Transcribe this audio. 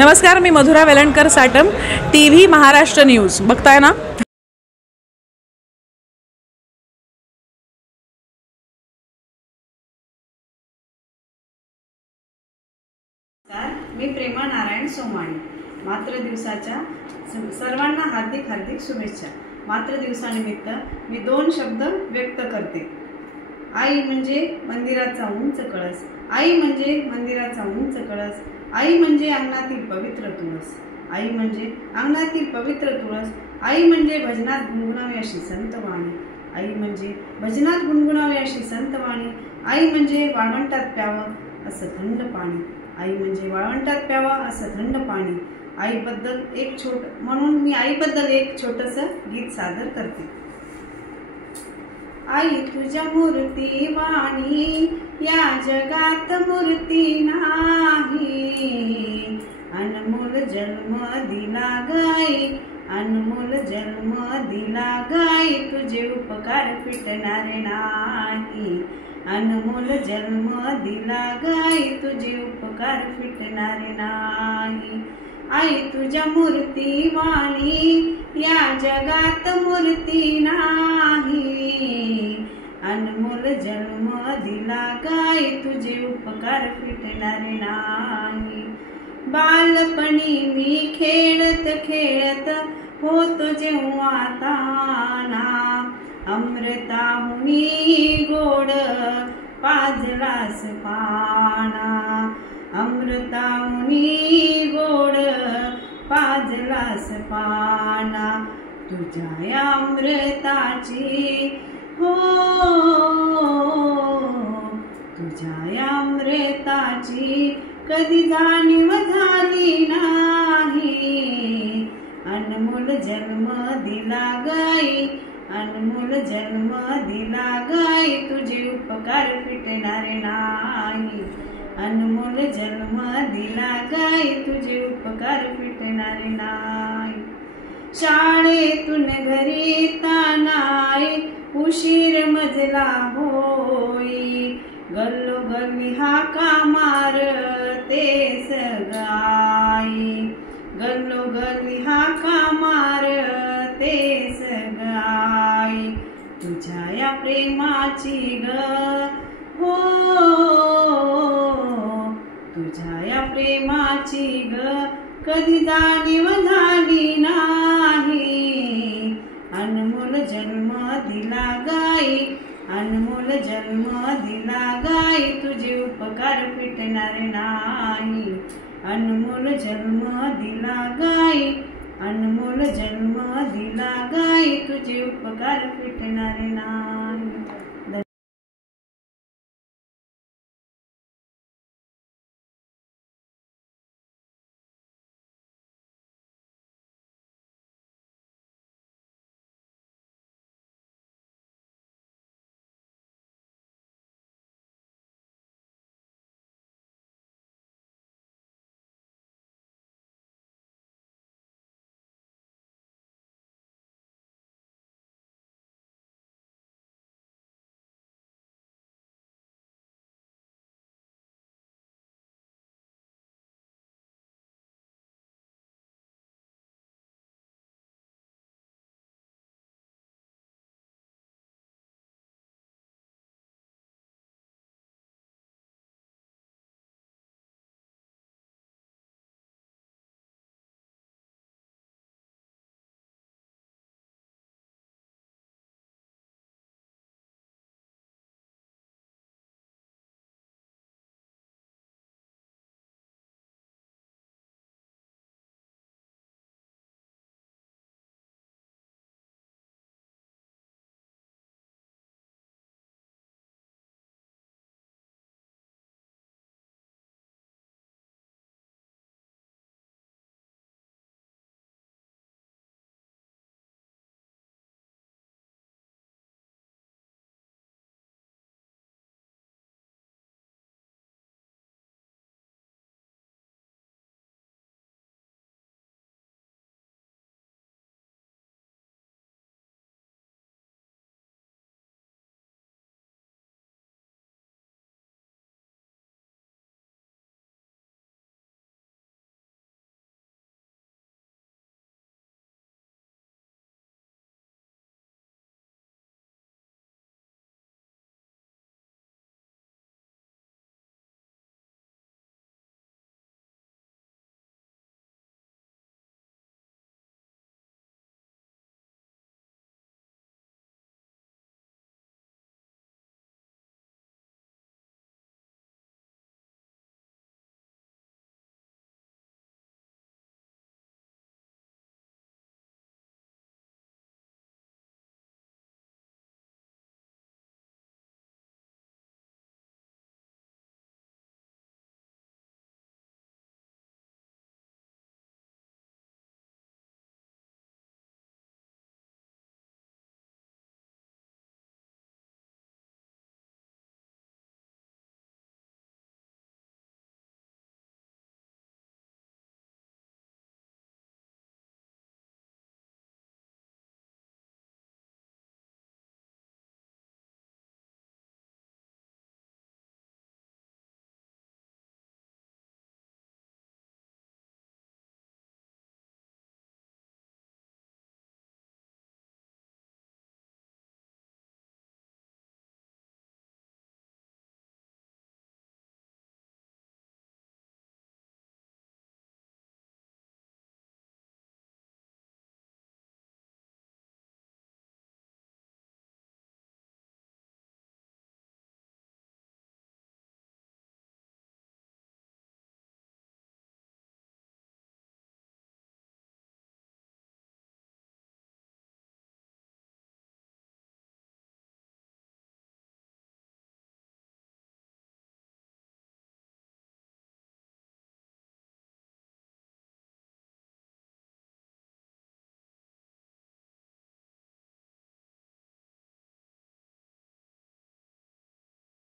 नमस्कार, मी Madhura Velankar Satam, TV Maharashtra news बघताय ना। मी प्रेमा नारायण सोमाणी। मातृ दिवसाच्या सर्वांना हार्दिक हार्दिक शुभेच्छा। मातृ दिवसानिमित्त मी दोन शब्द व्यक्त करते। आई म्हणजे मंदिराचा उंच कळस, आई म्हणजे मंदिराचा उंच कळस, आई म्हणजे अंगणातील पवित्र तुळस, आई म्हणजे अंगणातील पवित्र तुळस, आई म्हणजे भजनात गुणगुणावी अशी संतवाणी, आई म्हणजे भजनात गुणगुणावी अशी संतवाणी, आई म्हणजे वाळवंटात प्यावं असं थंड पाणी, आई म्हणजे वाळवंटात प्यावं असं थंड पाणी। आईबद्दल म्हणून मी आईबद्दल एक छोटंसं गीत सादर करते। आई तुझ्या मूर्ती वाणी या जगात मूर्ती नाही, अनमोल जन्म दिला गाई, अनमोल जन्म दिला गाई, तुझे उपकार फिटणारे नाही, अनमोल जन्म दिला गाई, तुझे उपकार फिटणारे नाही। आई तुझ्या मूर्ती वाणी या जगात मूर्ती नाही, अनमोल जन्म दिला गाई, तुझे उपकार फिटणारे नाही। बालपणी मी खेळत खेळत होतो जेव्हा ताना, अमृताहुनी गोड पाजलास पाना, अमृताहुनी गोड पाजलास पाना, तुझ्या अमृताची हो तुझ्या अमृताची कधी जाणीव झाली नाही, अनमोल जन्म दिला गाई, अनमोल जन्म दिला गाई, तुझे उपकार फिटणारे नाही, अनमोल जन्म दिला गाई, तुझे उपकार फिटणारे नाही। शाळेतून घरी तानाई उशीर मजला होई, गल्लोगल्ली हाका मारते सगाई, गल्लोगल्ली हाका मारते सगाई, तुझ्या या प्रेमाची ग हो तुझ्या या प्रेमाची ग कधी जाणीव झाली नाही, अनमोल जन्म दिला गाई, अनमोल जन्म दिला गाई, तुझे उपकार फिटणारे नाही, अनमोल जन्म दिला गाई, अनमोल जन्म दिला गाई, तुझे उपकार फिटणारे नाही।